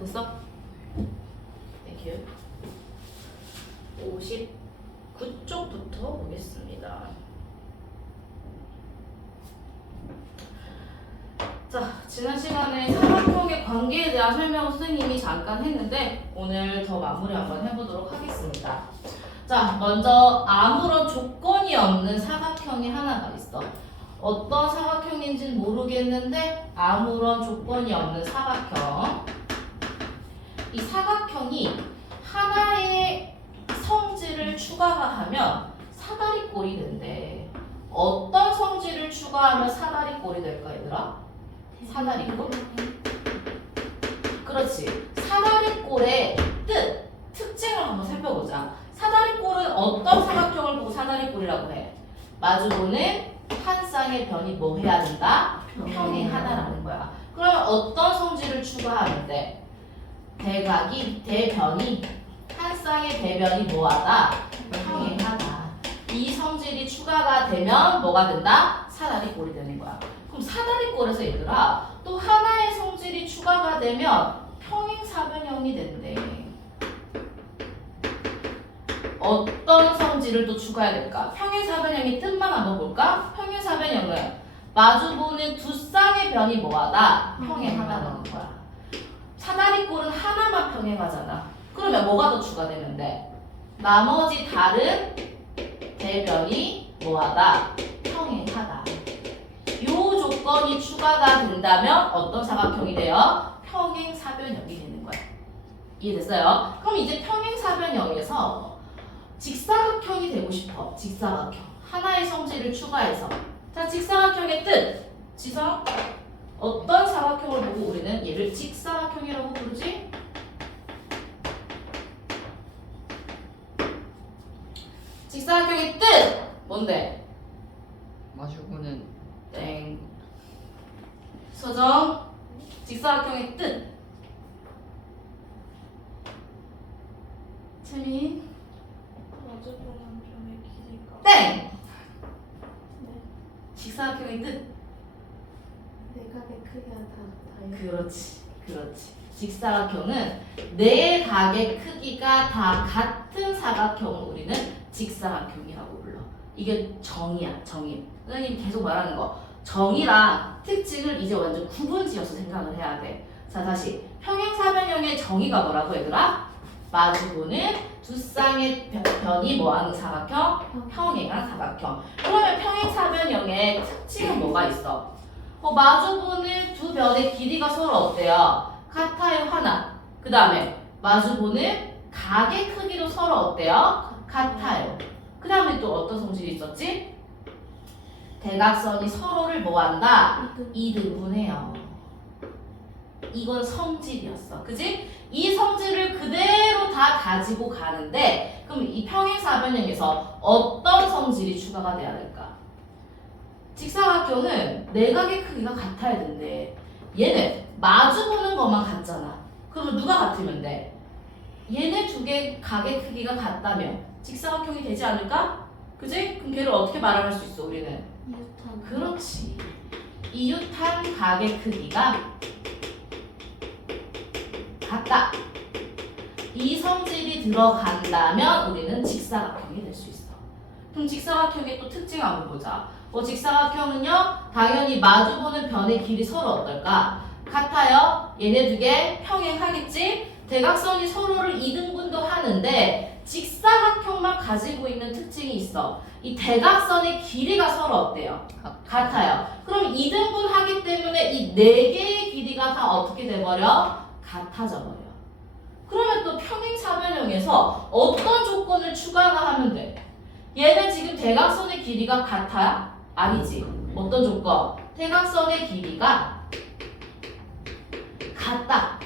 됐어? 땡큐. 59쪽부터 보겠습니다. 자, 지난 시간에 사각형의 관계에 대한 설명을 선생님이 잠깐 했는데 오늘 더 마무리 한번 해보도록 하겠습니다. 자, 먼저 아무런 조건이 없는 사각형이 하나가 있어. 어떤 사각형인지는 모르겠는데 아무런 조건이 없는 사각형. 이 사각형이 하나의 성질을 추가하면 사다리꼴이 된대. 어떤 성질을 추가하면 사다리꼴이 될까 얘들아? 사다리꼴? 그렇지. 사다리꼴의 뜻, 특징을 한번 살펴보자. 사다리꼴은 어떤 사각형을 보고 사다리꼴이라고 해? 마주보는 한 쌍의 변이 뭐 해야 된다? 평행하다라는 거야. 그러면 어떤 성질을 추가하는데? 대변이 한 쌍의 대변이 뭐하다? 평행하다. 이 성질이 추가가 되면 뭐가 된다? 사다리꼴이 되는 거야. 그럼 사다리꼴에서 얘들아 또 하나의 성질이 추가가 되면 평행사변형이 된대. 어떤 성질을 또 추가해야 될까? 평행사변형의 뜻만 한번 볼까? 평행사변형은 마주보는 두 쌍의 변이 뭐하다? 평행하다는 거야. 사다리꼴은 하나만 평행하잖아. 그러면 뭐가 더 추가되는데? 나머지 다른 대변이 뭐하다? 평행하다. 요 조건이 추가가 된다면 어떤 사각형이 돼요? 평행사변형이 되는 거야. 이해됐어요? 그럼 이제 평행사변형에서 직사각형이 되고 싶어. 직사각형. 하나의 성질을 추가해서. 자, 직사각형의 뜻. 지성. 어떤 사각형을 보고 우리는 얘를 직사각형이라고 부르지? 직사각형의 뜻! 뭔데? 마주보는 땡. 서정. 직사각형의 뜻. 채민. 마주보는 변의 길이가 땡! 네. 직사각형의 뜻. 내각의 크기가 다 다르. 그렇지. 그렇지. 직사각형은 네 각의 크기가 다 같은 사각형을 우리는 직사각형이라고 불러. 이게 정의야, 정의. 선생님 계속 말하는 거. 정의랑 특징을 이제 완전 구분지어서 생각을 해야 돼. 자, 다시. 평행사변형의 정의가 뭐라고 얘들아? 마주보는 두 쌍의 변이 뭐하는 사각형? 평행한 사각형. 그러면 평행사변형의 특징은 뭐가 있어? 마주보는 두 변의 길이가 서로 어때요? 같아요, 하나. 그 다음에 마주보는 각의 크기도 서로 어때요? 같아요. 그 다음에 또 어떤 성질이 있었지? 대각선이 서로를 뭐한다? 이등분해요. 이건 성질이었어. 그지? 이 성질을 그대로 다 가지고 가는데 그럼 이 평행사변형에서 어떤 성질이 추가가 돼야 될까? 직사각형은 내각의 크기가 같아야 된대. 얘는 마주보는 것만 같잖아. 그러면 누가 같으면 돼? 얘네 두 개 각의 크기가 같다면 직사각형이 되지 않을까? 그지? 그럼 걔를 어떻게 말할 수 있어 우리는? 이웃한. 그렇지. 이웃한 각의 크기가 같다. 이 성질이 들어간다면 우리는 직사각형이 될 수 있어. 그럼 직사각형의 또 특징 한번 보자. 직사각형은요 당연히 마주보는 변의 길이 서로 어떨까? 같아요. 얘네 두 개 평행하겠지? 대각선이 서로를 이등분도 하는데 직사각형만 가지고 있는 특징이 있어. 이 대각선의 길이가 서로 어때요? 같아요. 그럼 이등분하기 때문에 이 네 개의 길이가 다 어떻게 돼버려? 같아져 버려. 그러면 또 평행사변형에서 어떤 조건을 추가가 하면 돼? 얘는 지금 대각선의 길이가 같아? 아니지. 어떤 조건? 대각선의 길이가 같다.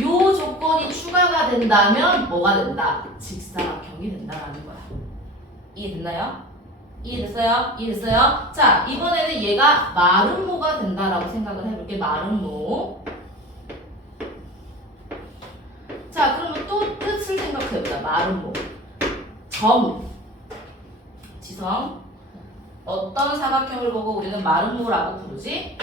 요 조건이 추가가 된다면 뭐가 된다? 직사각형이 된다라는 거야. 이해됐나요? 이해됐어요? 이해됐어요? 자, 이번에는 얘가 마름모가 된다라고 생각을 해볼게. 마름모. 자, 그러면 또 뜻을 생각해보자. 마름모. 점. 지성. 어떤 사각형을 보고 우리는 마름모라고 부르지?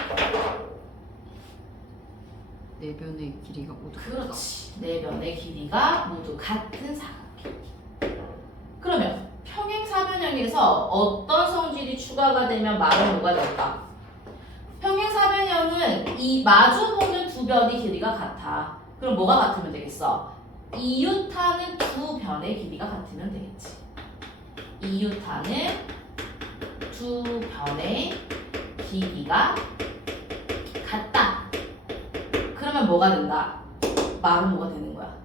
네 변의 길이가 모두 그렇지. 네 변의 길이가 모두 같은 사각형. 그러면 평행사변형에서 어떤 성질이 추가가 되면 말은 뭐가 될까? 평행사변형은 이 마주보는 두 변의 길이가 같아. 그럼 뭐가 같으면 되겠어? 이웃하는 두 변의 길이가 같으면 되겠지. 이웃하는 두 변의 길이가 같다. 그러면 뭐가 된다? 마름모가 되는 거야.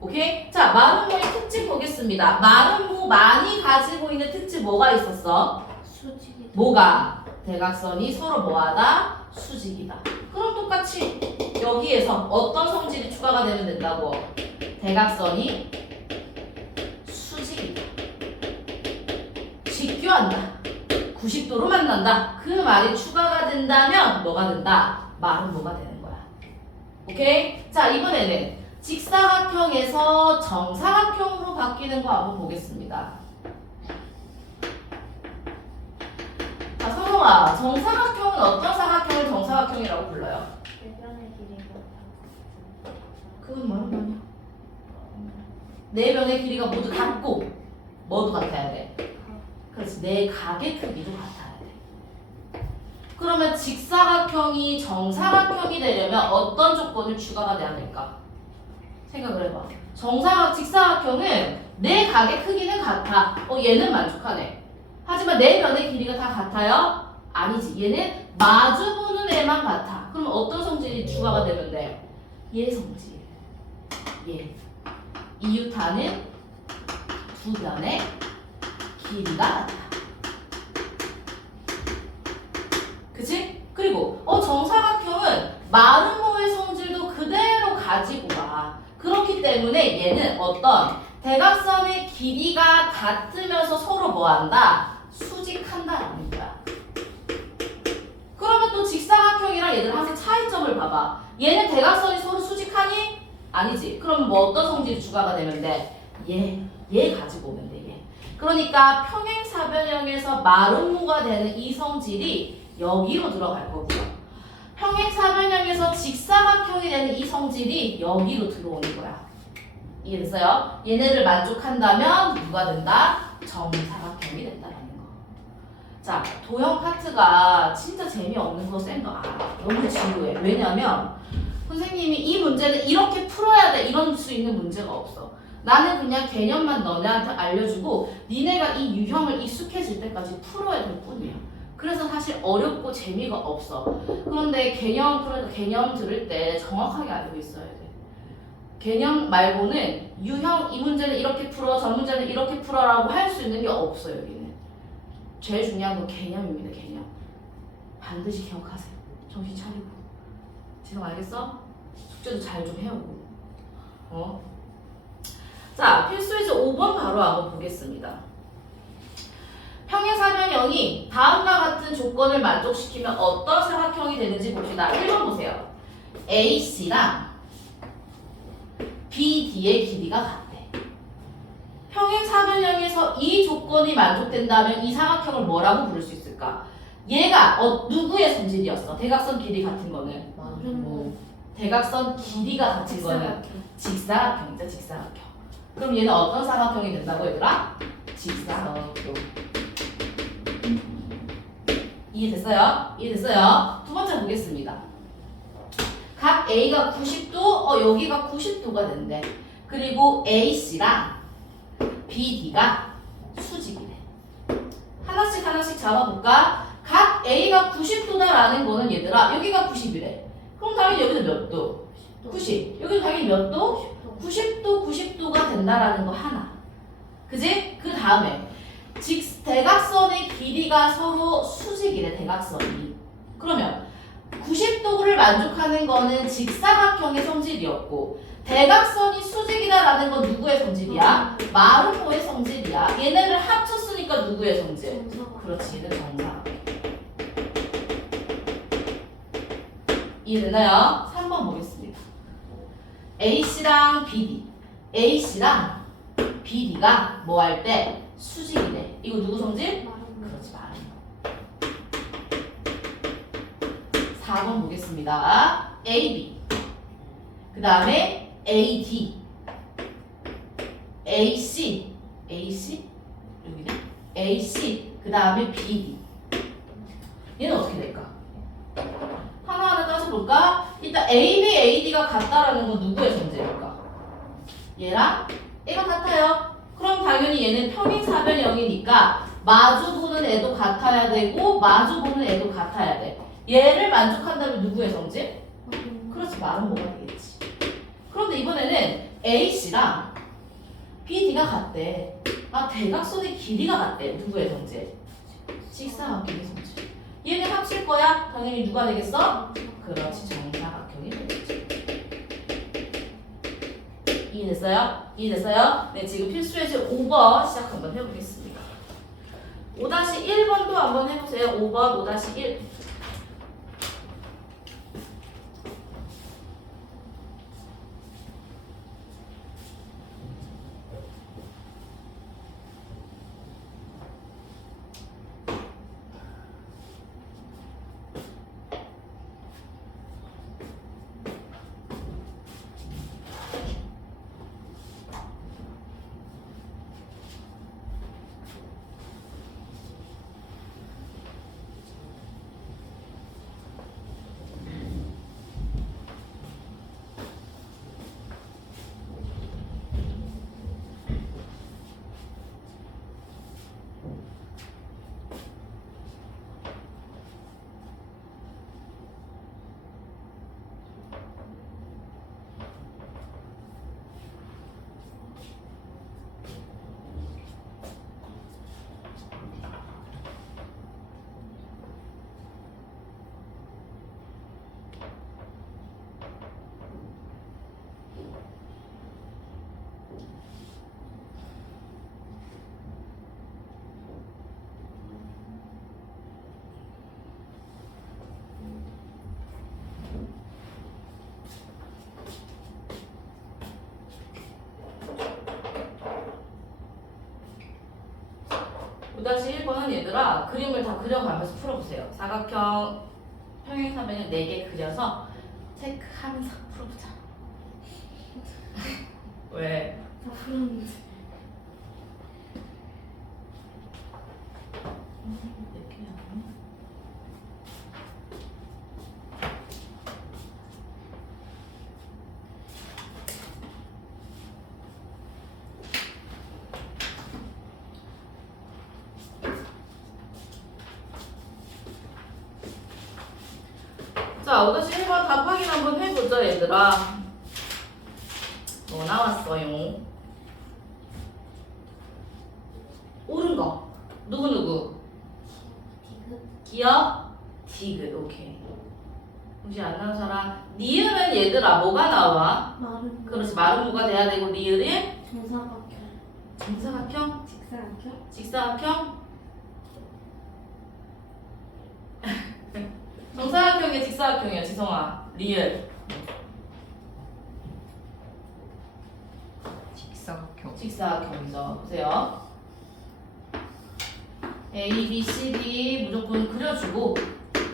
오케이? 자, 마름모의 특징 보겠습니다. 마름모 많이 가지고 있는 특징 뭐가 있었어? 수직이. 뭐가? 대각선이 서로 뭐하다? 수직이다. 그럼 똑같이 여기에서 어떤 성질이 추가가 되면 된다고? 대각선이 수직이다. 직교한다. 90도로 만난다. 그 말이 추가가 된다면 뭐가 된다? 마름모가 되는 거야. 오케이? 자, 이번에는 직사각형에서 정사각형으로 바뀌는 거 한번 보겠습니다. 자, 성호아, 정사각형은 어떤 사각형을 정사각형이라고 불러요? 네 변의 길이가 다. 그건 뭐냐? 네 변의 길이가 모두 같고 뭐도 같아야 돼? 그렇지, 네 각의 크기도 같아야 돼. 그러면 직사각형이 정사각형이 되려면 어떤 조건을 추가가 돼야 될까? 생각을 해봐. 직사각형은 네 각의 크기는 같아. 얘는 만족하네. 하지만 네 변의 길이가 다 같아요? 아니지. 얘는 마주보는 애만 같아. 그럼 어떤 성질이 추가가 되면 돼? 얘 성질. 얘. 이웃하는 두 변의 길이가 같아. 그치? 그리고 정사각형은 마름모의 성질도 그대로 가지고 와. 그렇기 때문에 얘는 어떤 대각선의 길이가 같으면서 서로 뭐한다? 수직한다라는 거야. 그러면 또 직사각형이랑 얘들 항상 차이점을 봐봐. 얘는 대각선이 서로 수직하니? 아니지. 그럼 뭐 어떤 성질이 추가가 되면 돼? 얘 가지고 오면 돼. 얘. 그러니까 평행사변형에서 마름모가 되는 이 성질이 여기로 들어갈 거고요. 평행사변형에서 직사각형이 되는 이 성질이 여기로 들어오는 거야. 이해됐어요? 얘네를 만족한다면 누가 된다? 정사각형이 된다라는 거. 자, 도형 파트가 진짜 재미없는 거 쌤도 알아. 너무 지루해. 왜냐면 선생님이 이 문제는 이렇게 풀어야 돼 이런 수 있는 문제가 없어. 나는 그냥 개념만 너네한테 알려주고 니네가 이 유형을 익숙해질 때까지 풀어야 될 뿐이야. 그래서 사실 어렵고 재미가 없어. 그런데 그러니까 개념 들을 때 정확하게 알고 있어야 돼. 개념 말고는 유형 이 문제는 이렇게 풀어 저 문제는 이렇게 풀어라고 할 수 있는 게 없어요. 여기는. 제일 중요한 건 개념입니다. 개념. 반드시 기억하세요. 정신 차리고. 지금 알겠어? 숙제도 잘 좀 해오고. 자, 필수이즈 5번 바로 한번 보겠습니다. 평행사변형이 다음과 같은 조건을 만족시키면 어떤 사각형이 되는지 봅시다. 1번 보세요. AC랑 BD의 길이가 같대. 평행사변형에서 이 조건이 만족된다면 이 사각형을 뭐라고 부를 수 있을까? 얘가 누구의 성질이었어? 대각선 길이 같은 거는? 마름모. 대각선 길이가 같은 거는 직사각형이죠. 직사각형. 그럼 얘는 어떤 사각형이 된다고 얘들아? 직사각형. 이해됐어요? 이해됐어요? 두 번째 보겠습니다. 각 A가 90도, 여기가 90도가 된대. 그리고 AC랑 BD가 수직이래. 하나씩 잡아볼까? 각 A가 90도다라는 거는 얘들아, 여기가 90이래. 그럼 당연히 여기는 몇 도? 90. 여기는 당연히 몇 도? 90도가 된다라는 거 하나. 그지? 그 다음에 대각선의 길이가 서로 수직이래. 대각선이. 그러면 90도를 만족하는 거는 직사각형의 성질이었고 대각선이 수직이다라는 건 누구의 성질이야? 마름모의 성질이야. 얘네를 합쳤으니까 누구의 성질? 그렇지. 얘는 정사각형. 이해되나요? 3번 보겠습니다. AC랑 BD. AC랑 BD가 뭐 할 때? 수직이래. 이거 누구 성질? 그렇지, 마름모. 4번 보겠습니다. AB. 그 다음에 AD, AC, 여기네. AC, 그 다음에 BD. 얘는 어떻게 될까? 하나하나 따져볼까? 일단 AB, AD가 같다라는 건 누구의 존재일까? 얘랑 얘가 같아요. 그럼 당연히 얘는 평행사변형이니까 마주보는 애도 같아야 되고 마주보는 애도 같아야 돼. 얘를 만족한다면 누구의 성질? 그렇지, 말은 뭐가 되겠지. 그런데 이번에는 AC랑 BD가 같대. 아, 대각선의 길이가 같대. 누구의 성질? 직사각형의 성질. 얘네 합칠 거야? 당연히 누가 되겠어? 그렇지, 정사각형이 되겠지. 이해됐어요? 이해됐어요? 네, 지금 필수예제 5번 시작 한번 해보겠습니다. 5-1번도 한번 해보세요. 5번 5-1. 다시 1번은 얘들아 그림을 다 그려가면서 풀어보세요. 사각형 평행사변형 4개 그려서 체크하면서 풀어보자. 왜? 다 풀었는데. 몇 개야? 자, 5-1번 답 확인 한번 해보죠, 얘들아. 뭐 나왔어요? 옳은 거. 누구? 디귿. 기억? 디귿. 오케이. 혹시 안 나온 사람? 니은은 얘들아 뭐가 나와? 마른. 그렇지. 마른 무가 돼야 되고 니은이 정사각형. 정사각형? 직사각형. 직사각형? 정사각형이 직사각형이야, 지성아. 리을. 직사각형. 직사각형이죠. 보세요. A, B, C, D 무조건 그려주고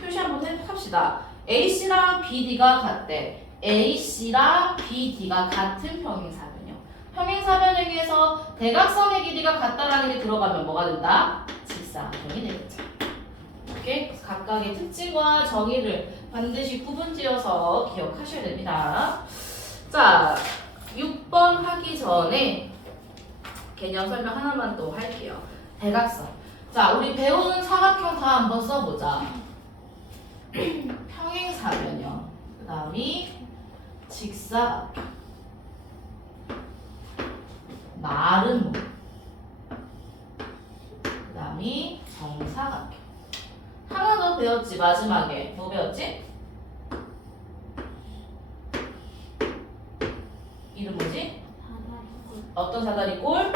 표시 한번 해봅시다. AC랑 BD가 같대. AC랑 BD가 같은 평행사변형. 평행사변형에서 대각선의 길이가 같다라는 게 들어가면 뭐가 된다? 직사각형이 되겠죠. 오케이? 그래서 각각의 특징과 정의를 반드시 구분지어서 기억하셔야 됩니다. 자, 6번 하기 전에 개념 설명 하나만 또 할게요. 대각선. 자, 우리 배우는 사각형 다 한번 써보자. 평행사변형. 그 다음이 직사각형. 마른 무. 그 다음이 정사각형. 하나 더 배웠지, 마지막에. 뭐 배웠지? 이름 뭐지? 사다리꼴. 어떤 사다리꼴?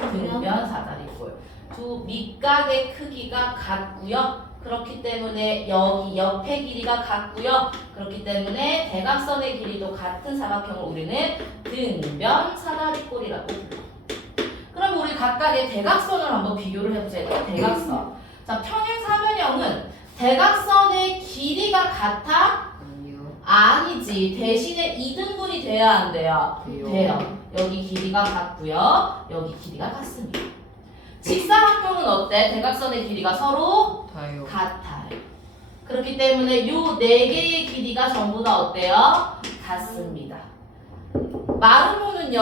등변 사다리꼴. 두 밑각의 크기가 같고요. 그렇기 때문에 여기 옆의 길이가 같고요. 그렇기 때문에 대각선의 길이도 같은 사각형을 우리는 등변 사다리꼴이라고 불러. 그럼 우리 각각의 대각선을 한번 비교를 해보자. 대각선. 자, 평행사변형은 대각선의 길이가 같아? 아니요. 아니지. 대신에 이등분이 돼야 안 돼요? 돼요. 여기 길이가 같고요. 여기 길이가 같습니다. 직사각형은 어때? 대각선의 길이가 서로 다요. 같아요. 그렇기 때문에 요 네 개의 길이가 전부 다 어때요? 같습니다. 마름모는요,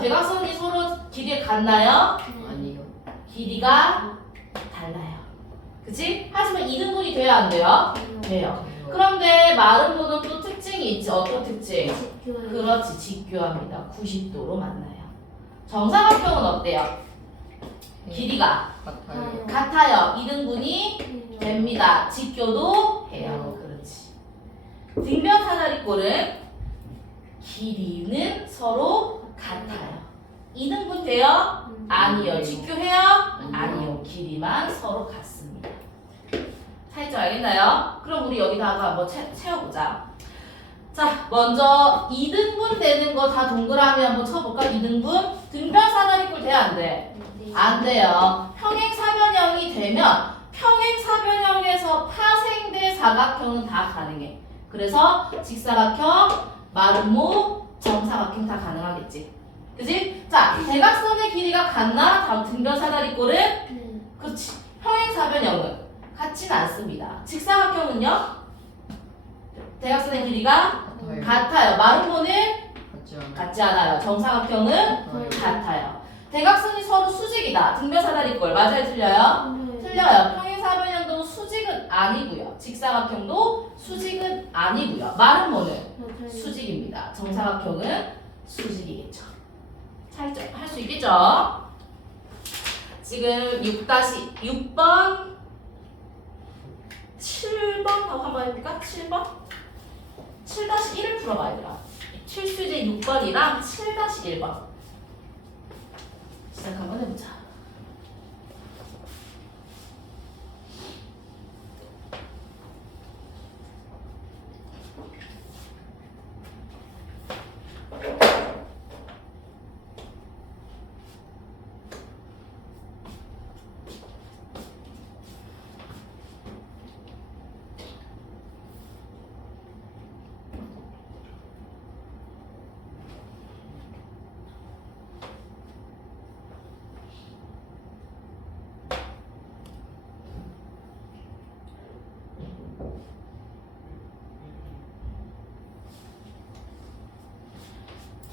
대각선이 서로 길이 같나요? 아니요. 길이가 달라요. 그치? 하지만 이등분이 돼야 안 돼요? 돼요. 그런데 마름모는 또 특징이 있지. 어떤 특징? 그렇지, 직교합니다. 90도로 만나요. 정사각형은 어때요? 길이가 같아요. 같아요. 이등분이 됩니다. 직교도 해요. 그렇지. 등변 사다리꼴은 길이는 서로 같아요. 이등분 돼요? 아니요. 직교해요? 아니요. 길이만 서로 같습니다. 차이점 알겠나요? 그럼 우리 여기다가 한번 채워보자. 자, 먼저 이등분 되는 거 다 동그라미 한번 쳐볼까? 이등분? 등변 사다리꼴 돼? 안 돼? 안 돼요. 평행사변형이 되면 평행사변형에서 파생된 사각형은 다 가능해. 그래서 직사각형, 마름모, 정사각형 다 가능하겠지. 그지? 자, 대각선의 길이가 같나? 다음 등변 사다리꼴은? 그렇지. 평행사변형은 같지는 않습니다. 직사각형은요? 대각선의 길이가 같아요. 마름모는 같지 않아요. 같지 않아요. 정사각형은 같아요. 대각선이 서로 수직이다. 등변 사다리꼴 맞아요? 틀려요? 틀려요. 평행사변형도 수직은 아니고요. 직사각형도 수직은 아니고요. 마름모는 수직입니다. 정사각형은 수직이겠죠. 차이점 할 수 있겠죠? 지금 6-6번 7번 하고 한번 해볼까? 7번? 7-1을 풀어봐 얘들아. 실수제 6번이랑 7-1번 시작 한번 해보자.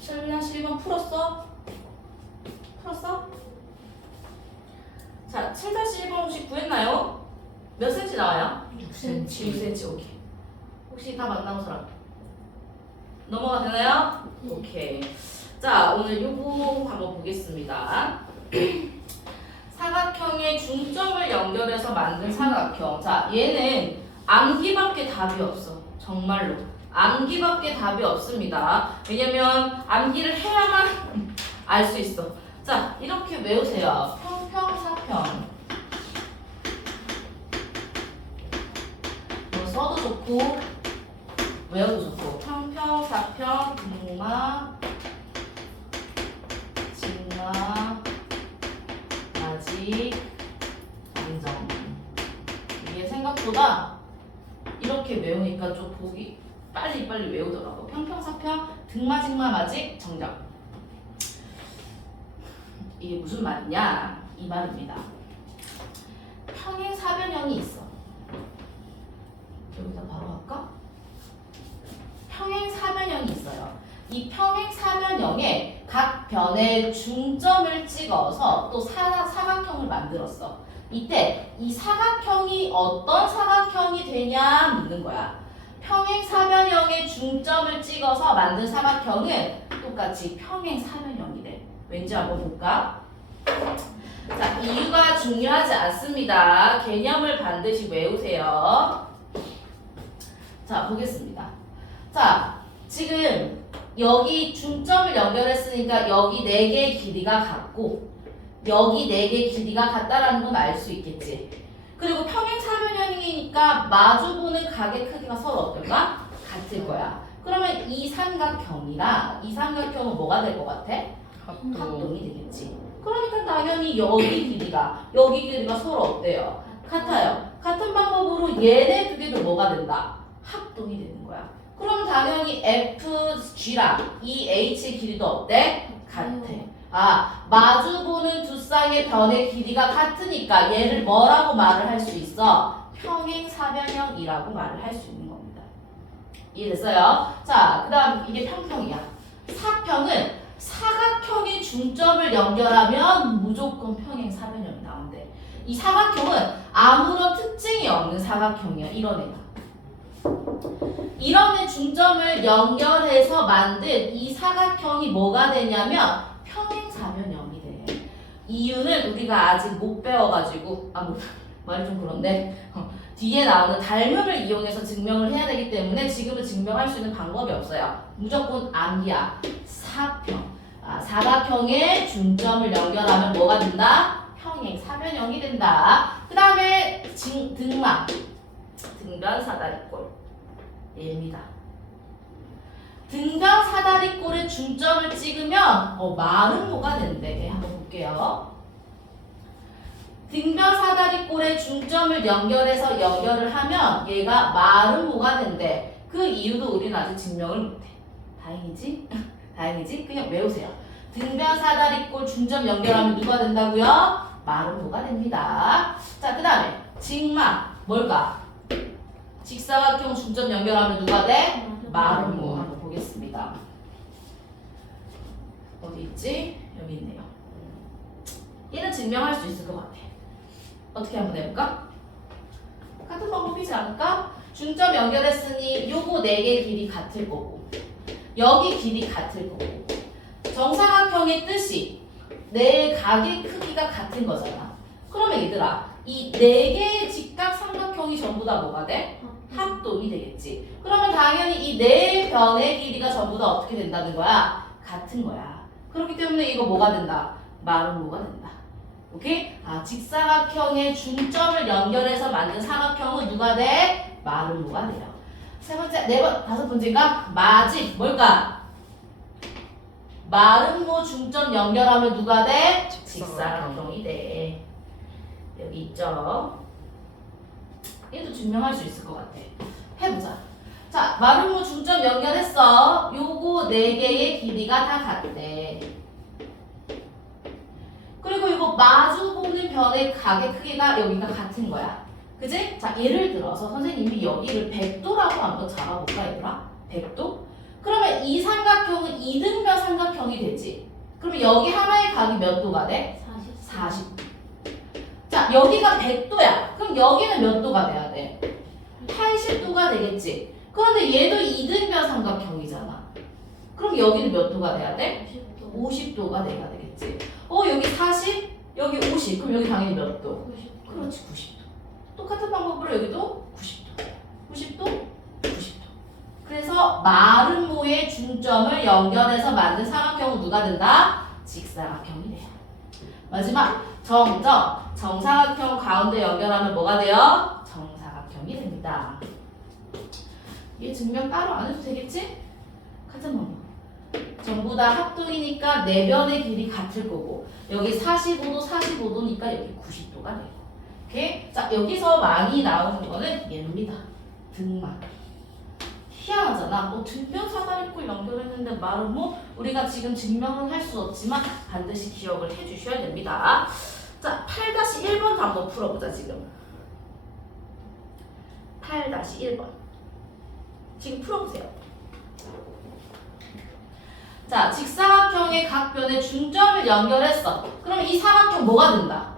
슬라시 1번 풀었어? 풀었어? 자, 7-1번 혹시 구했나요? 몇 cm 나와요? 6cm. 6cm, 오케이. 혹시 다 만나온 사람? 넘어가 되나요? 오케이. 자, 오늘 요거 한번 보겠습니다. 사각형의 중점을 연결해서 만든 사각형. 자, 얘는 암기밖에 답이 없어. 정말로. 암기밖에 답이 없습니다. 왜냐면 암기를 해야만 알 수 있어. 자, 이렇게 외우세요. 평평사평. 뭐 써도 좋고 외워도 좋고. 평평사평, 등마, 진마, 아직, 안정. 이게 생각보다 이렇게 외우니까 좀 보기 빨리 외우더라고. 평평사평, 등마, 직마, 마직, 정정. 이게 무슨 말이냐? 이 말입니다. 평행사변형이 있어. 여기다 바로 할까? 평행사변형이 있어요. 이 평행사변형에 각 변에 중점을 찍어서 또 사각형을 만들었어. 이때 이 사각형이 어떤 사각형이 되냐 묻는 거야. 평행사변형에 중점을 찍어서 만든 사각형은 똑같이 평행사변형이래. 왠지 한번 볼까? 자, 이유가 중요하지 않습니다. 개념을 반드시 외우세요. 자, 보겠습니다. 자, 지금 여기 중점을 연결했으니까 여기 4개의 길이가 같고 여기 4개의 길이가 같다라는 건 알 수 있겠지. 그리고 평행사변형이니까 마주보는 각의 크기가 서로 어떨까? 같을 거야. 그러면 이 삼각형이랑 이 삼각형은 뭐가 될 것 같아? 합동이 되겠지. 그러니까 당연히 여기 길이가 서로 어때요? 같아요. 같은 방법으로 얘네 두 개도 뭐가 된다? 합동이 되는 거야. 그럼 당연히 FG랑 이 H의 길이도 어때? 같아. 아, 마주보는 두 쌍의 변의 길이가 같으니까 얘를 뭐라고 말을 할 수 있어? 평행사변형이라고 말을 할 수 있는 겁니다. 이해됐어요? 자, 그 다음 이게 평평이야. 사평은 사각형의 중점을 연결하면 무조건 평행사변형이 나온대. 이 사각형은 아무런 특징이 없는 사각형이야. 이런 애가. 이런 애 중점을 연결해서 만든 이 사각형이 뭐가 되냐면 평행사변형이 돼. 이유는 우리가 아직 못 배워가지고 말이 좀 그런데 뒤에 나오는 닮음을 이용해서 증명을 해야 되기 때문에 지금은 증명할 수 있는 방법이 없어요. 무조건 암기야. 사평. 사각형의 중점을 연결하면 뭐가 된다? 평행사변형이 된다. 그 다음에 등막. 등변 사다리꼴. 얘입니다. 등변 사다리꼴의 중점을 찍으면 말은 뭐가 된대. 한번 볼게요. 등변 사다리꼴의 중점을 연결해서 연결을 하면 얘가 말은 뭐가 된대. 그 이유도 우리는 아직 증명을 못해. 다행이지? 다행이지? 그냥 외우세요. 등변 사다리꼴 중점 연결하면 누가 된다고요? 말은 뭐가 됩니다. 자, 그 다음에 직막. 뭘까? 직사각형 중점 연결하면 누가 돼? 말은 뭐 한번 보겠습니다. 어디 있지? 여기 있네요. 얘는 증명할 수 있을 것 같아. 어떻게 한번 해볼까? 같은 방법이지 않을까? 중점 연결했으니 요거 4개 길이 같을 거고 여기 길이 같을 거고 정사각형의 뜻이 내 각의 크기가 같은 거잖아. 그러면 얘들아 이 4개의 직각 삼각형이 전부 다 뭐가 돼? 합동이 되겠지. 그러면 당연히 이 4변의 길이가 전부 다 어떻게 된다는 거야? 같은 거야. 그렇기 때문에 이거 뭐가 된다? 말은 뭐가 된다. 오케이? 직사각형의 중점을 연결해서 만든 삼각형은 누가 돼? 말은 뭐가 돼요. 세 번째, 다섯 번째가 마직. 뭘까? 마름모 중점 연결하면 누가 돼? 직사각형이 돼. 여기 있죠? 얘도 증명할 수 있을 것 같아. 해보자. 자, 마름모 중점 연결했어. 요거 4개의 길이가 다 같대. 그리고 이거 마주보는 변의 각의 크기가 여기가 같은 거야. 그지? 자, 예를 들어서 선생님이 여기를 100도라고 한번 잡아볼까, 얘들아? 100도? 그러면 이 삼각형은 이등변 삼각형이 되지. 그러면 여기 하나의 각이 몇 도가 돼? 40도. 자, 여기가 100도야. 그럼 여기는 몇 도가 돼야 돼? 80도가 되겠지. 그런데 얘도 이등변 삼각형이잖아. 그럼 여기는 몇 도가 돼야 돼? 50도가 돼야 되겠지. 여기 40, 여기 50. 그럼 여기 당연히 몇 도? 90도. 그렇지, 90도. 똑같은 방법으로 여기도 90도. 90도, 90도. 그래서 마름모의 중점을 연결해서 만든 삼각형은 누가 된다? 직사각형이 돼요. 마지막 정사각형 가운데 연결하면 뭐가 돼요? 정사각형이 됩니다. 얘 증명 따로 안 해도 되겠지? 같은 방법. 전부 다 합동이니까 4변의 길이 같을 거고 여기 45도, 45도니까 여기 90도가 되고. 오케이? 자, 여기서 많이 나오는 거는 얘입니다. 등막. 희한하잖아. 등변 사다리꼴 연결했는데 말은 우리가 지금 증명은 할 수 없지만 반드시 기억을 해주셔야 됩니다. 자, 8-1번도 한번 풀어보자. 지금 8-1번 지금 풀어보세요. 자, 직사각형의 각변에 중점을 연결했어. 그럼 이 사각형 뭐가 된다?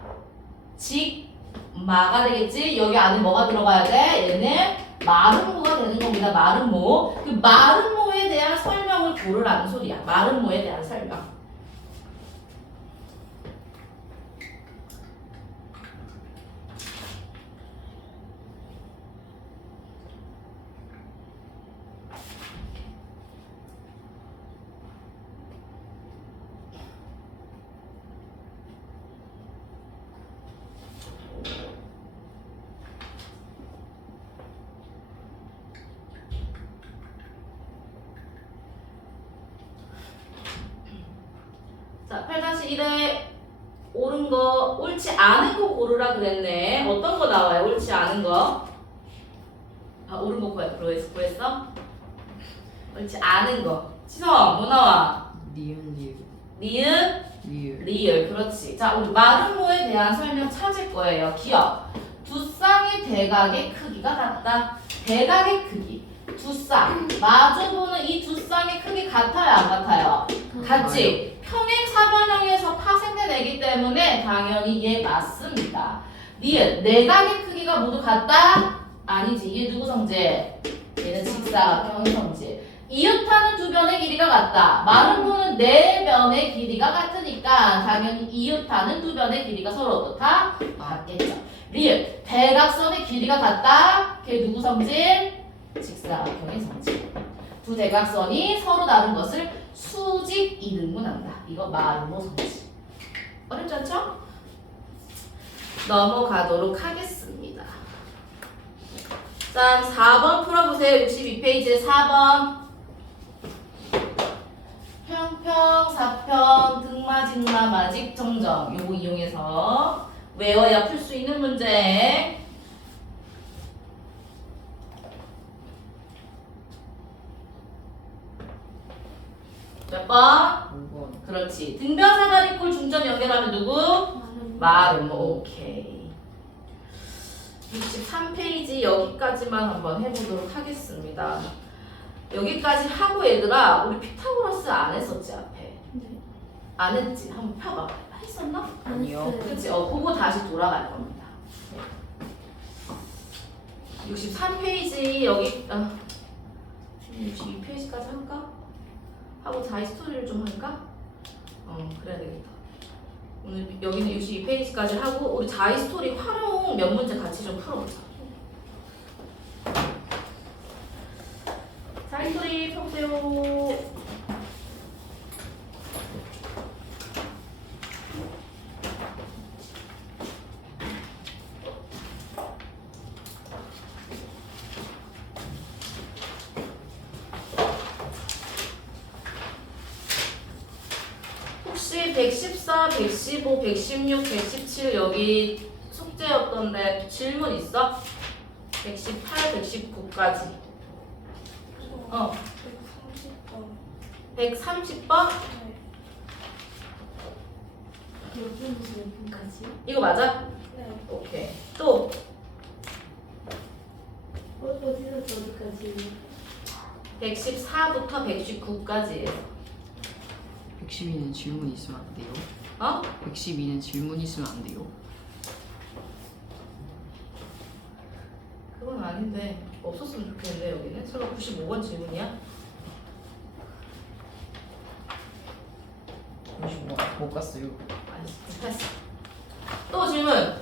직마가 되겠지? 여기 안에 뭐가 들어가야 돼? 얘는 마름모가 되는 겁니다. 마름모. 그 마름모에 대한 설명을 고르라는 소리야. 마름모에 대한 설명. 자, 8-1에 옳은 거, 옳지 않은 거 고르라 그랬네. 어떤 거 나와요? 옳지 않은 거. 옳은 거 구했어? 그렇지, 아는 거. 치성, 뭐 나와? 니은 니은, 리을 리을. 그렇지. 자, 우리 마름모에 대한 설명 찾을 거예요. 기억. 두 쌍의 대각의 크기가 같다. 대각의 크기. 두 쌍. 마주보는 이 두 쌍의 크기 같아요, 안 같아요? 같지? 평행 사변형에서 파생된 애기 때문에 당연히 얘 맞습니다. 니은, 내각의 크기가 모두 같다? 아니지. 얘 누구 성질? 얘는 직사각형 성질. 이웃하는 두 변의 길이가 같다. 마름모는 네 변의 길이가 같으니까 당연히 이웃하는 두 변의 길이가 서로 어떻다? 같겠죠. 리을, 대각선의 길이가 같다. 걔 누구 성질? 직사각형의 성질. 두 대각선이 서로 다른 것을 수직 이등분한다. 이거 마름모 성질. 어렵지 않죠? 넘어가도록 하겠습니다. 자, 4번 풀어보세요. 62페이지에 4번. 평평, 사평, 등마, 직마, 마직, 정정. 요거 이용해서 외워야 풀 수 있는 문제. 몇 번? 5번 그렇지. 등변, 사다리, 꼴, 중점 연결하면 누구? 마름. 오케이. 63페이지 여기까지만 한번 해보도록 하겠습니다. 여기까지 하고 얘들아, 우리 피타고라스 안 했었지 앞에? 네. 안 했지? 한번 펴봐. 했었나? 아니요. 그치? 그거 다시 돌아갈 겁니다. 63페이지 여기 62페이지까지 할까? 하고 자이 스토리를 좀 할까? 그래야 되겠다. 오늘 여기는 62페이지까지 하고 우리 자이 스토리 활용 몇 문제 같이 좀 풀어보자. 자이 스토리 펴보세요. 혹시 114, 115, 116, 117 여기 숙제였던데 질문 있어? 118, 119까지. 130번. 130번? 네. 여기서 여기까지? 이거 맞아? 네. 오케이. 또 어디서 어디까지? 114부터 119까지. 112는 질문 있으면 안 돼요. 112는 질문 있으면 안 돼요. 그건 아닌데 없었으면 좋겠는데 여기는. 설마 95번 질문이야? 95번 못 갔어요. 아니, 패스. 또 질문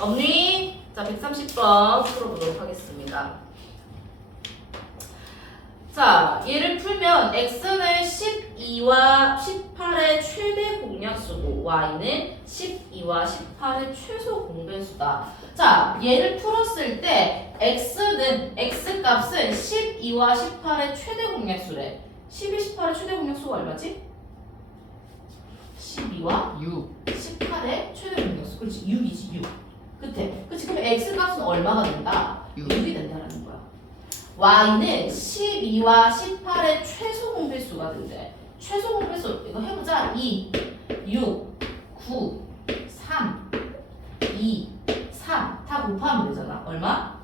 없니? 자, 130번 풀어보도록 하겠습니다. 자, 얘를 풀면 x는 12와 18의 최대 공약수고 y는 12와 18의 최소 공배수다. 자, 얘를 풀었을 때 x는 x값은 12와 18의 최대 공약수래. 12, 18의 최대 공약수가 얼마지? 12와 6 18의 최대 공약수. 그렇지, 6이지 6. 그때. 그렇지. 그럼 x값은 얼마가 된다? 6이 된다라는 거야. y는 12와 18의 최소 공배수가 된대. 최소 공배수 이거 해보자. 2, 6, 9, 3, 2, 3 다 곱하면 되잖아. 얼마?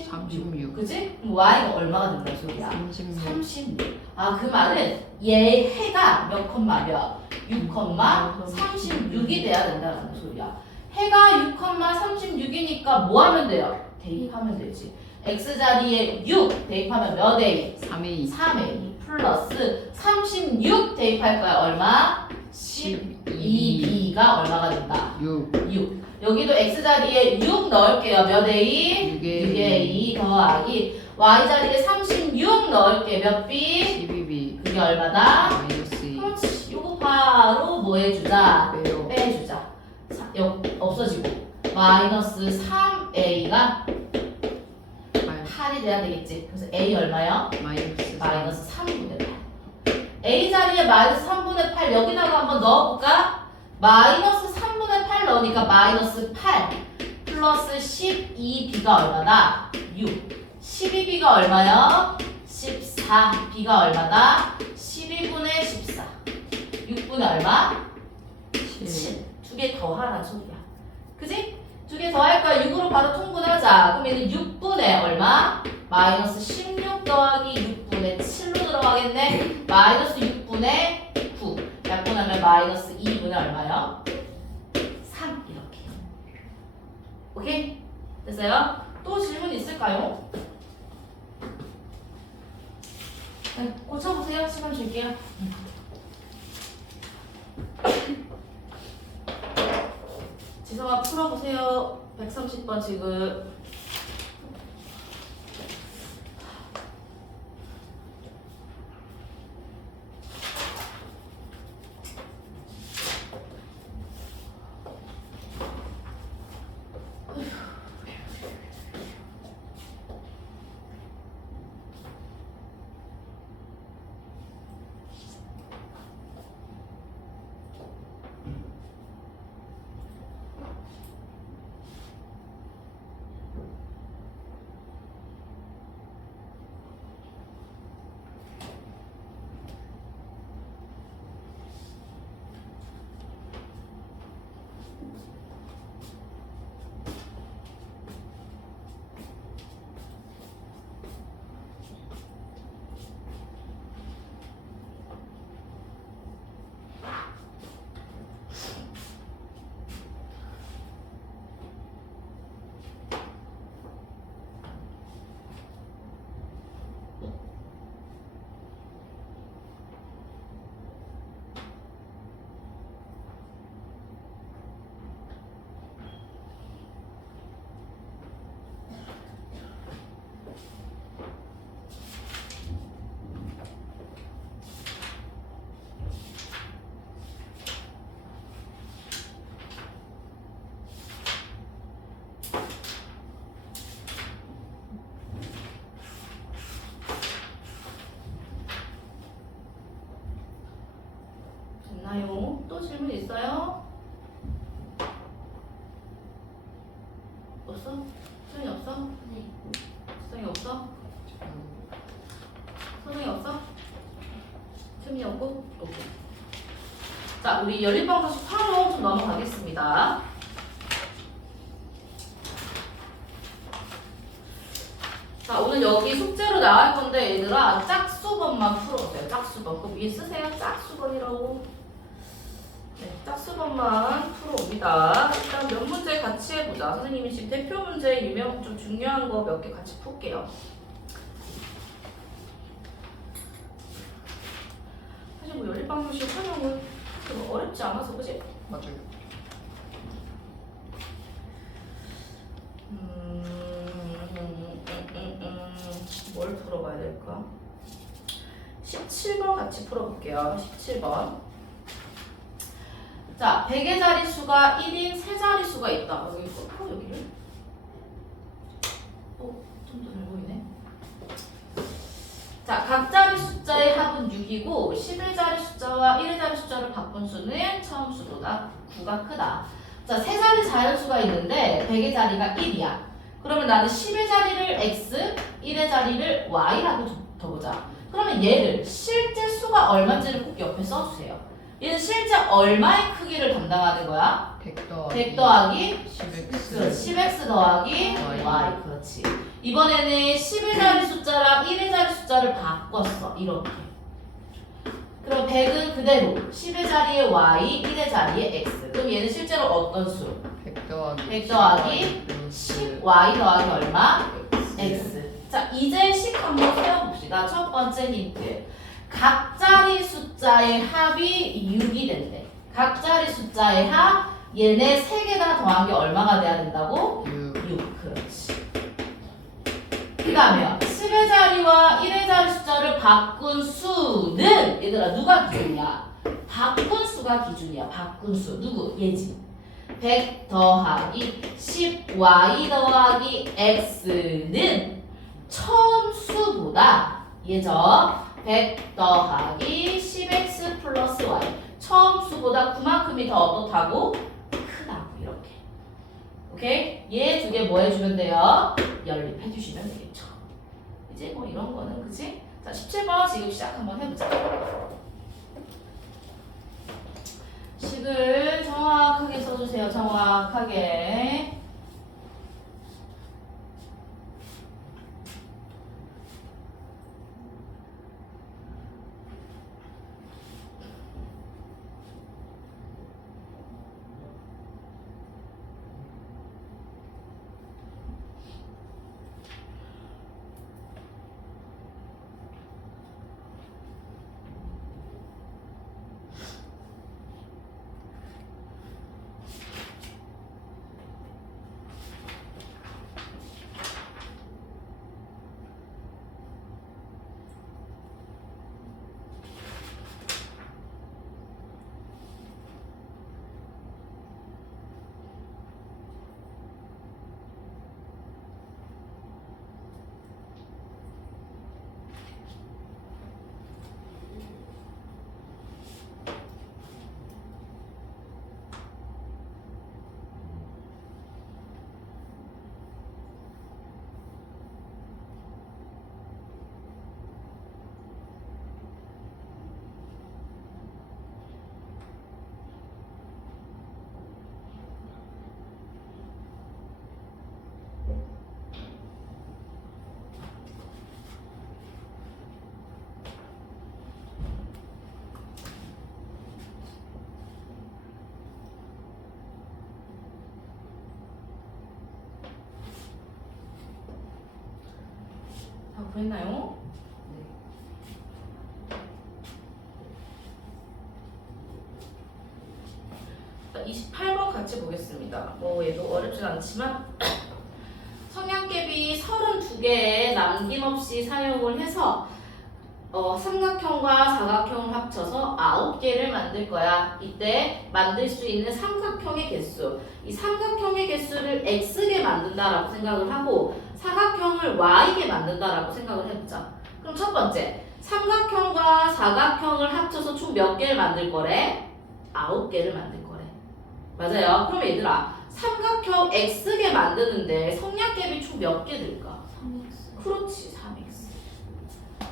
36. 그치? 그럼 y가 얼마가 된다는 소리야? 36 36. 아, 그 말은 얘 해가 몇 컴마 몇? 6,36이 돼야 된다는 소리야. 해가 6,36이니까 뭐 하면 돼요? 대입하면 되지. x자리에 6 대입하면 몇 a? 3A 3a 플러스 36 대입할 거야. 얼마? 12b가 얼마가 된다? 6 6. 여기도 x자리에 6 넣을게요. 몇 a? 6A 6a 더하기 y자리에 36 넣을게. 몇 b? 12B 그게 얼마다? 마이너스 2 그렇지. 요거 바로 뭐 해주자? 빼요. 빼주자. 없어지고 마이너스 3a가 8이 돼야 되겠지. 그래서 a 얼마요? 마이너스 3분의 8. a 자리에 마이너스 3분의 8 여기다가 한번 넣어볼까? 마이너스 3분의 8 넣으니까 마이너스 8 플러스 12b가 얼마다? 6. 12b가 얼마요? 14. b가 얼마다? 12분의 14. 6분의 얼마? 7. 두 개 더하라는 소리야. 그지? 두 개 더할까? 6으로 바로 통분하자. 그럼 얘는 6분의 얼마? 마이너스 16 더하기 6분의 7로 들어가겠네. 마이너스 6분의 9. 약분하면 마이너스 2분의 얼마요? 3. 이렇게. 오케이? 됐어요? 또 질문 있을까요? 네, 고쳐보세요. 시간 줄게요. 지성아 풀어보세요. 130번 지금. 됐나요? 또 질문 있어요? 없어? 소연이 없어? 네. 수정이 없어? 소정이 없어? 채민이 없고? 오케이. 자, 우리 연립방정식 8호 좀 넘어가겠습니다. 자, 오늘 여기 숙제로 나갈 건데 얘들아 짝수번만 풀어보세요. 짝수번. 그 위에 쓰세요. 짝수번이라고. 네, 짝수번만 풀어옵니다. 일단 몇 문제 같이 해보자. 선생님이 지금 대표 문제 좀 중요한 거 몇 개 같이 풀게요. 사실 뭐 연립방정식 활용은 그렇게 어렵지 않아서 그지? 맞아요. 뭘 풀어봐야 될까? 17번 같이 풀어볼게요. 17번. 자, 100의 자릿수가 1인 세 자릿수가 있다. 여기 풀어 여기를. 좀 더 잘 보이네. 자, 각 자리 숫자의 합은 6이고 10의 자리 숫자와 1의 자리 숫자를 바꾼 수는 처음 수보다 9가 크다. 자, 세 자리 자연수가 있는데 100의 자리가 1이야. 그러면 나는 10의 자리를 x, 1의 자리를 y라고 적어보자. 그러면 얘를 실제 수가 얼마인지를 꼭 옆에 써주세요. 얘는 실제 얼마의 크기를 담당하는 거야? 100 더하기 100 더하기 10x 10x 더하기 y. 그렇지. 이번에는 10의 자리 숫자랑 1의 자리 숫자를 바꿨어. 이렇게. 그럼 100은 그대로 10의 자리에 y, 1의 자리에 x. 그럼 얘는 실제로 어떤 수? 100 더하기 100 더하기 10y 더하기 얼마? x. 자, 이제 식 한번 세워봅시다. 첫 번째 힌트. 각 자리 숫자의 합이 6이 된대. 각 자리 숫자의 합, 얘네 3개 다 더한 게 얼마가 돼야 된다고? 6. 그렇지. 그 다음에 10의 자리와 1의 자리 숫자를 바꾼 수는 얘들아 누가 기준이야? 바꾼 수가 기준이야. 바꾼 수. 누구? 얘지. 100 더하기 10y 더하기 x는 처음 수보다 얘죠. 100 더하기 10x 플러스 y 처음 수보다 그만큼이 더 어떻다고? 크다고. 이렇게. 오케이? 얘 두 개 뭐 해주면 돼요? 연립해 주시면 되겠죠. 이제 뭐 이런 거는 그치? 자 17번 지금 시작 한번 해보자. 식을 정확하게 써주세요. 정확하게. 다 구했나요? 28번 같이 보겠습니다. 뭐 얘도 어렵진 않지만 성냥개비 32개 남김없이 사용을 해서 삼각형과 사각형을 합쳐서 9개를 만들 거야. 이때 만들 수 있는 삼각형의 개수, 이 삼각형의 개수를 x개 만든다라고 생각을 하고 사각형을 y개 만든다라고 생각을 해보자. 그럼 첫 번째, 삼각형과 사각형을 합쳐서 총 몇 개를 만들 거래? 9개를 만들 거래. 맞아요. 그럼 얘들아, 삼각형 x개 만드는데 성냥개비 총 몇 개 들까? 3x. 그렇지, 3x.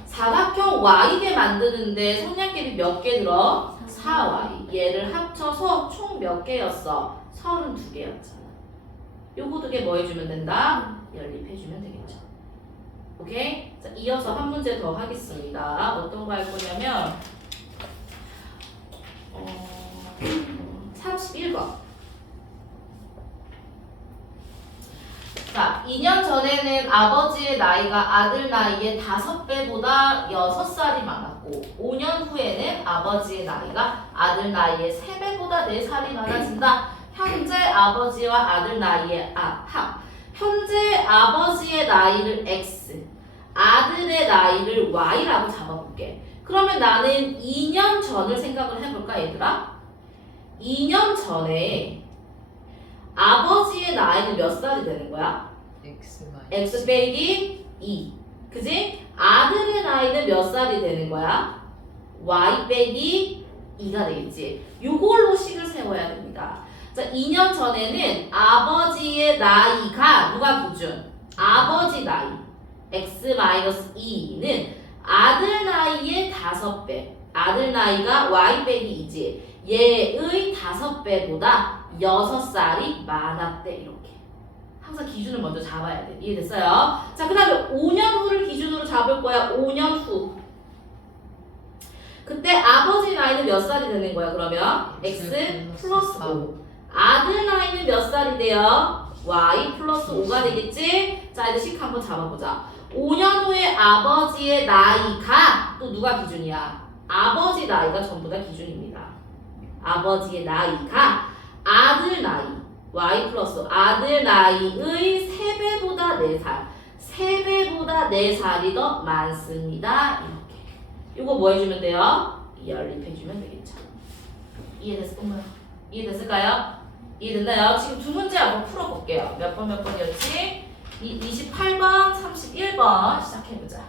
사각형 y개 만드는데 성냥개비 몇 개 들어? 4y. 얘를 합쳐서 총 몇 개였어? 32개였잖아. 요거 두 개 뭐 해주면 된다? 연립해주면 되겠죠. 오케이? 자, 이어서 한 문제 더 하겠습니다. 어떤 거 할 거냐면 31번. 자, 2년 전에는 아버지의 나이가 아들 나이의 5배보다 6살이 많았고 5년 후에는 아버지의 나이가 아들 나이의 3배보다 4살이 많아진다. 현재 아버지와 아들 나이의 현재 아버지의 나이를 x, 아들의 나이를 y라고 잡아볼게. 그러면 나는 2년 전을 생각을 해볼까 얘들아? 2년 전에 아버지의 나이는 몇 살이 되는 거야? x 빼기 2. 그지? 아들의 나이는 몇 살이 되는 거야? y 빼기 2가 되겠지. 요걸로 식을 세워야 됩니다. 자, 2년 전에는 아버지의 나이가 누가 기준? 아버지 나이 x-2는 아들 나이의 5배. 아들 나이가 y 빼기 2지. 얘의 5배보다 6살이 많았대. 이렇게. 항상 기준을 먼저 잡아야 돼. 이해됐어요? 자, 그 다음에 5년 후를 기준으로 잡을 거야. 5년 후. 그때 아버지 나이는 몇 살이 되는 거야, 그러면? x 플러스 5. 아들 나이는 몇 살이 돼요? y 플러스 5가 되겠지? 자, 이제 식 한번 잡아보자. 5년 후에 아버지의 나이가 또 누가 기준이야? 아버지 나이가 전부 다 기준입니다. 아버지의 나이가 아들 나이 y 플러스 아들 나이의 3배보다 4살 3배보다 4살이 더 많습니다. 이렇게. 이거 뭐 해주면 돼요? 연립해주면 되겠죠. 이해됐을까요? 이해됐나요? 지금 두 문제 한번 풀어볼게요. 몇 번이었지? 28번, 31번 시작해보자.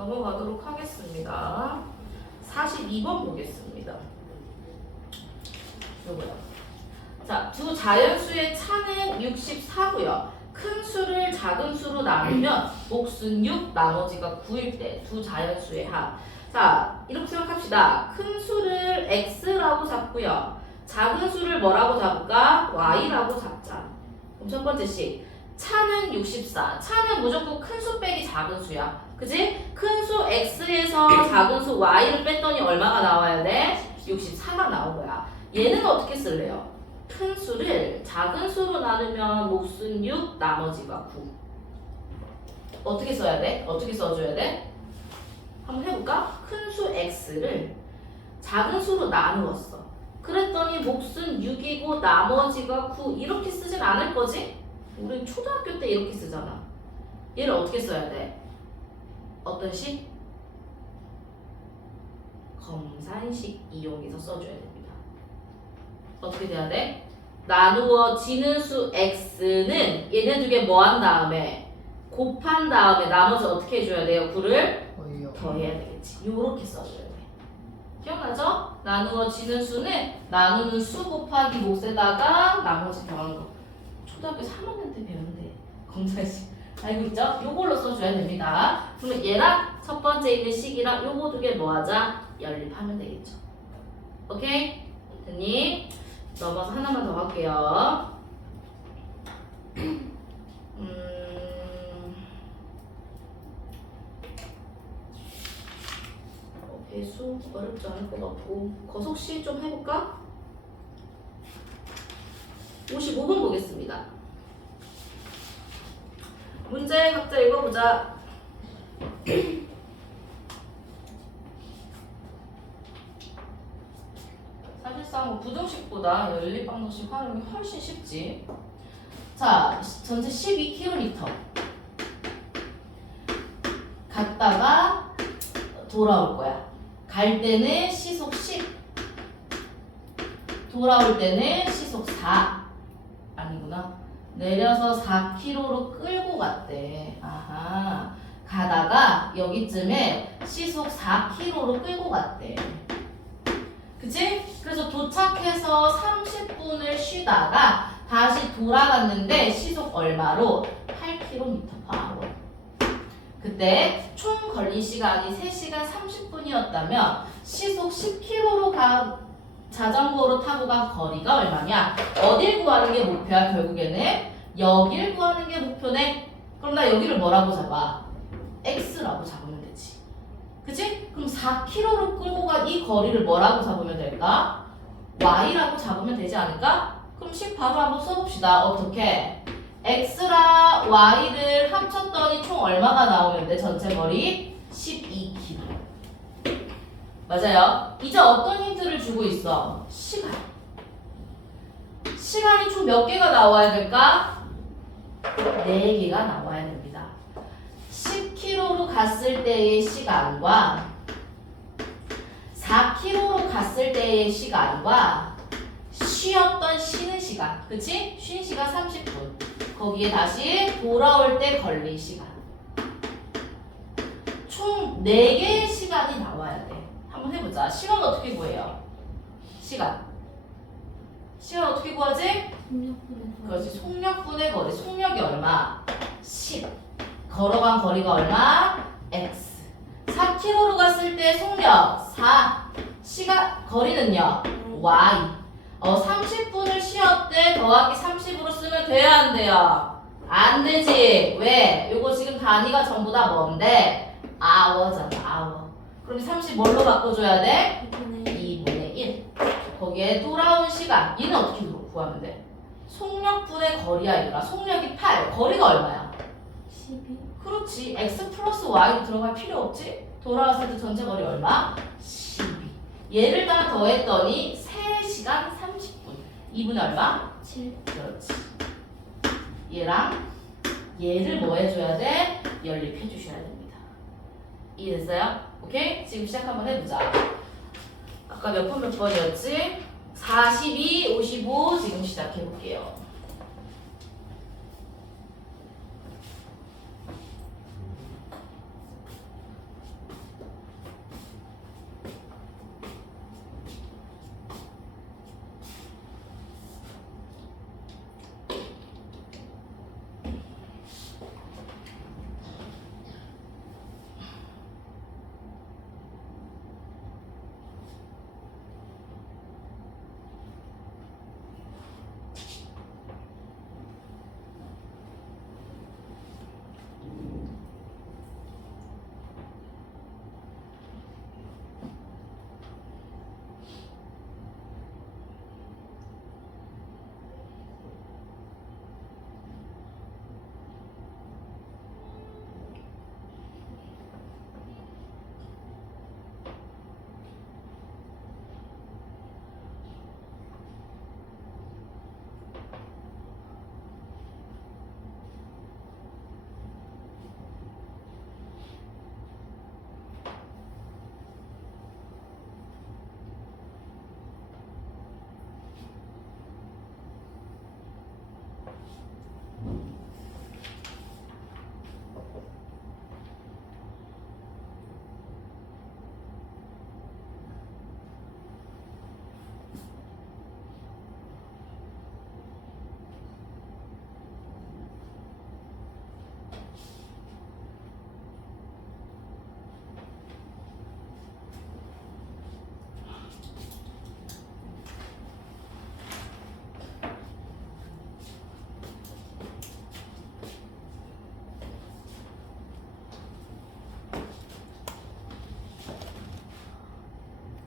넘어가도록 하겠습니다. 42번 보겠습니다. 요거요. 자, 두 자연수의 차는 64고요. 큰 수를 작은 수로 나누면 몫은 6, 나머지가 9일 때 두 자연수의 합. 자, 이렇게 생각합시다. 큰 수를 x라고 잡고요. 작은 수를 뭐라고 잡을까? y라고 잡자. 그럼 첫 번째 식. 차는 64. 차는 무조건 큰 수 빼기 작은 수야. 그지? 큰 수 x에서 작은 수 y를 뺐더니 얼마가 나와야 돼? 64가 나온 거야. 얘는 어떻게 쓸래요? 큰 수를 작은 수로 나누면 몫은 6, 나머지가 9. 어떻게 써야 돼? 어떻게 써줘야 돼? 한번 해볼까? 큰 수 x를 작은 수로 나누었어. 그랬더니 몫은 6이고 나머지가 9. 이렇게 쓰진 않을 거지? 우린 초등학교 때 이렇게 쓰잖아. 얘를 어떻게 써야 돼? 어떤 식? 검산식 이용해서 써줘야 됩니다. 어떻게 돼야 돼? 나누어지는 수 x는 얘네 두 개 뭐 한 다음에 곱한 다음에 나머지 어떻게 해줘야 돼요? 9를 거의요. 더해야 되겠지. 요렇게 써줘야 돼. 기억나죠? 나누어지는 수는 나누는 수 곱하기 몫에다가 나머지 더하는 거. 초등학교 3학년 때 배웠는데 검사식 알고 있죠? 요걸로 써줘야 됩니다. 그러면 얘랑 첫 번째 있는 식이랑 요거 두 개 뭐 하자? 연립하면 되겠죠. 오케이? 됐니? 넘어서 하나만 더 할게요. 배수 어렵지 않을 것 같고 거속시 좀 해볼까? 55번 보겠습니다. 문제 각자 읽어보자. 사실상 뭐 부등식보다 연립방정식 활용이 훨씬 쉽지. 자, 전체 12km 갔다가 돌아올 거야. 갈 때는 시속 10, 돌아올 때는 시속 4. 아니구나. 내려서 4km로 끌고 갔대. 아하. 가다가 여기쯤에 시속 4km로 끌고 갔대. 그치? 그래서 도착해서 30분을 쉬다가 다시 돌아갔는데 시속 얼마로? 8km/h. 그때 총 걸린 시간이 3시간 30분이었다면 시속 10km로 자전거로 타고 간 거리가 얼마냐? 어딜 구하는 게 목표야? 결국에는 여길 구하는 게 목표네. 그럼 나 여기를 뭐라고 잡아? x라고 잡으면 되지. 그치? 그럼 4km로 끌고 간 이 거리를 뭐라고 잡으면 될까? y라고 잡으면 되지 않을까? 그럼 식 바로 한번 써봅시다. 어떻게? x랑 y를 합쳤더니 총 얼마가 나오면 돼? 전체 거리 12km. 맞아요. 이제 어떤 힌트를 주고 있어? 시간. 시간이 총 몇 개가 나와야 될까? 4개가 나와야 됩니다. 10km로 갔을 때의 시간과 4km로 갔을 때의 시간과 쉬었던 쉬는 시간. 그치? 쉬는 시간 30분. 거기에 다시 돌아올 때 걸린 시간. 총 4개의 시간이 나와야 돼. 한번 해보자. 시간 어떻게 구해요? 시간 어떻게 구하지? 그렇지. 속력분의 거리. 속력이 얼마? 10. 걸어간 거리가 얼마? x. 4km로 갔을 때 속력 4. 시간 거리는요? y. 30분을 쉬었대. 더하기 30으로 쓰면 돼요, 안 돼요? 안 되지. 왜? 요거 지금 단위가 전부 다 뭔데? hour잖아, hour. 그럼 30 뭘로 바꿔줘야 돼? 2분의 1. 거기에 돌아온 시간. 얘는 어떻게 구하면 돼? 속력분의 거리야, 얘들아. 속력이 8. 거리가 얼마야? 12. 그렇지. x 플러스 y로 들어갈 필요 없지? 돌아왔을 때 전체 거리 얼마? 12. 얘를 다 더했더니 3시간 30분. 2분의 얼마? 7. 그렇지. 얘랑 얘를 뭐 해줘야 돼? 연립해 주셔야 됩니다. 이해됐어요? 오케이? 지금 시작 한번 해보자. 아까 몇 번이었지? 42, 55 지금 시작해볼게요.